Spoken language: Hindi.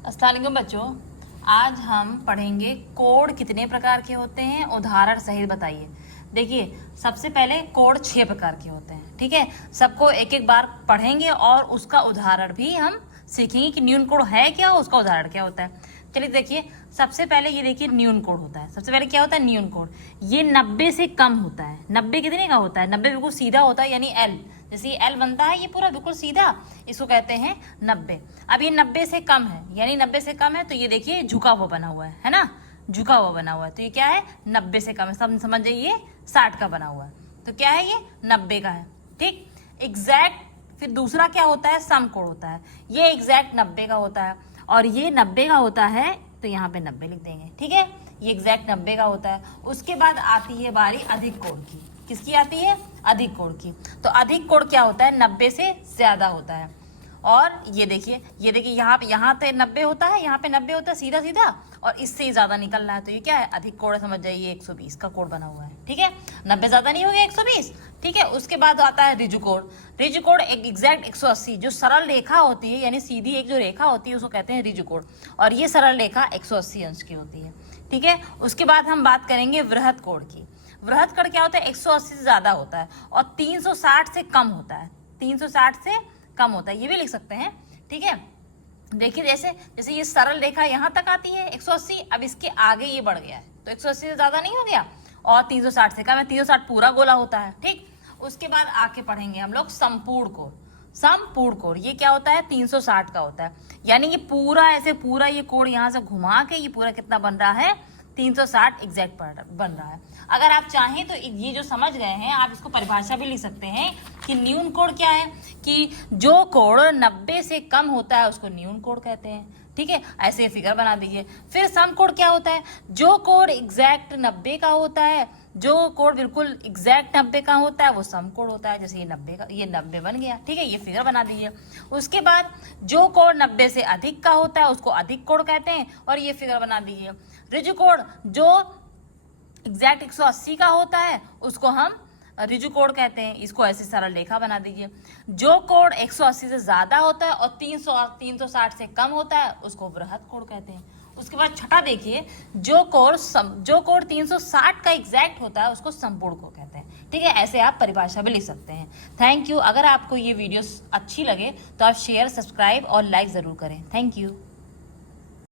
अस्सलाम वालेकुम बच्चों, आज हम पढ़ेंगे कोड कितने प्रकार के होते हैं, उदाहरण सहित बताइए। देखिए, सबसे पहले कोड 6 प्रकार के होते हैं। ठीक है, सबको एक एक बार पढ़ेंगे और उसका उदाहरण भी हम सीखेंगे कि न्यून कोड है क्या, उसका उदाहरण क्या होता है। चलिए देखिए, सबसे पहले ये देखिए न्यून कोड होता है। सबसे पहले क्या होता है न्यून कोड, ये 90 से कम होता है। 90 कितने का होता है? 90 बिल्कुल सीधा होता है, यानी एल, जैसे ये एल बनता है ये पूरा बिल्कुल सीधा, इसको कहते हैं 90। अब ये 90 से कम है, यानी 90 से कम है तो ये देखिए झुका हुआ बना हुआ है ना, झुका हुआ बना हुआ है, तो ये क्या है? 90 से कम है। सब समझ जाइए, ये 60 का बना हुआ है, तो क्या है? ये 90 का है। ठीक, एग्जैक्ट। फिर दूसरा क्या होता है? सम कोड होता है। ये एग्जैक्ट 90 का होता है और ये 90 का होता है, तो यहाँ पे 90 लिख देंगे। ठीक है, ये एग्जैक्ट 90 का होता है। उसके बाद आती है बारी अधिक कोड की। किसकी आती है? अधिक कोड की। तो अधिक कोड क्या होता है? 90 से ज्यादा होता है। और ये देखिए, यहाँ पे 90 होता है, यहाँ पे 90 होता है सीधा सीधा, और इससे ज्यादा निकल रहा है, तो ये क्या है? अधिक कोड है। समझ जाइए 120 का कोड बना हुआ है। ठीक है, 90 ज्यादा नहीं हो गया, 120। ठीक है, उसके बाद आता है रिजु कोड। रिजु कोड एक एग्जैक्ट 180, जो सरल रेखा होती है, यानी सीधी एक जो रेखा होती है उसको कहते हैं रिजु कोड, और ये सरल रेखा 180 अंश की होती है। ठीक है, उसके बाद हम बात करेंगे वृहद कोड की। वृहद कोड क्या होता है? 180 से ज्यादा होता है और 360 से कम होता है। 360 से कम होता है, ये भी लिख सकते हैं। ठीक है, देखिए जैसे जैसे ये सरल रेखा यहाँ तक आती है 180, अब इसके आगे ये बढ़ गया है, तो 180 से ज्यादा नहीं हो गया, और 360 से कम है। 360 पूरा गोला होता है। ठीक, उसके बाद आके पढ़ेंगे हम लोग संपूर्ण कोड। संपूर्ण कोड ये क्या होता है? 360 का होता है, यानी ये पूरा ऐसे पूरा ये कोड यहाँ से घुमा के ये पूरा कितना बन रहा है? 360 एग्जैक्ट बन रहा है। अगर आप चाहें तो ये जो समझ गए हैं, आप इसको परिभाषा भी लिख सकते हैं कि न्यून कोड क्या है, कि जो कोड 90 से कम होता है उसको न्यून कोड कहते हैं। ठीक है, ऐसे फिगर बना दीजिए। फिर सम कोड क्या होता है? जो कोड एग्जैक्ट 90 का होता है, जो कोड बिल्कुल एग्जैक्ट 90 का होता है वो सम कोड होता है। जैसे ये 90 का, ये 90 बन गया। ठीक है, ये फिगर बना दीजिए। उसके बाद जो कोड 90 से अधिक का होता है उसको अधिक कोड कहते हैं, और ये फिगर बना दीजिए। रिजु कोड जो एग्जैक्ट 180 का होता है उसको हम रिजु कोड कहते हैं, इसको ऐसे सरल रेखा बना दीजिए। जो कोड 180 से ज्यादा होता है और 360 से कम होता है उसको वृहद कोड कहते हैं। उसके बाद छठा देखिए, जो कोड 360 का एग्जैक्ट होता है उसको संपूर्ण कोड कहते हैं। ठीक है, ऐसे आप परिभाषा भी लिख सकते हैं। Thank you. अगर आपको ये वीडियो अच्छी लगे तो आप शेयर, सब्सक्राइब और लाइक जरूर करें। Thank you.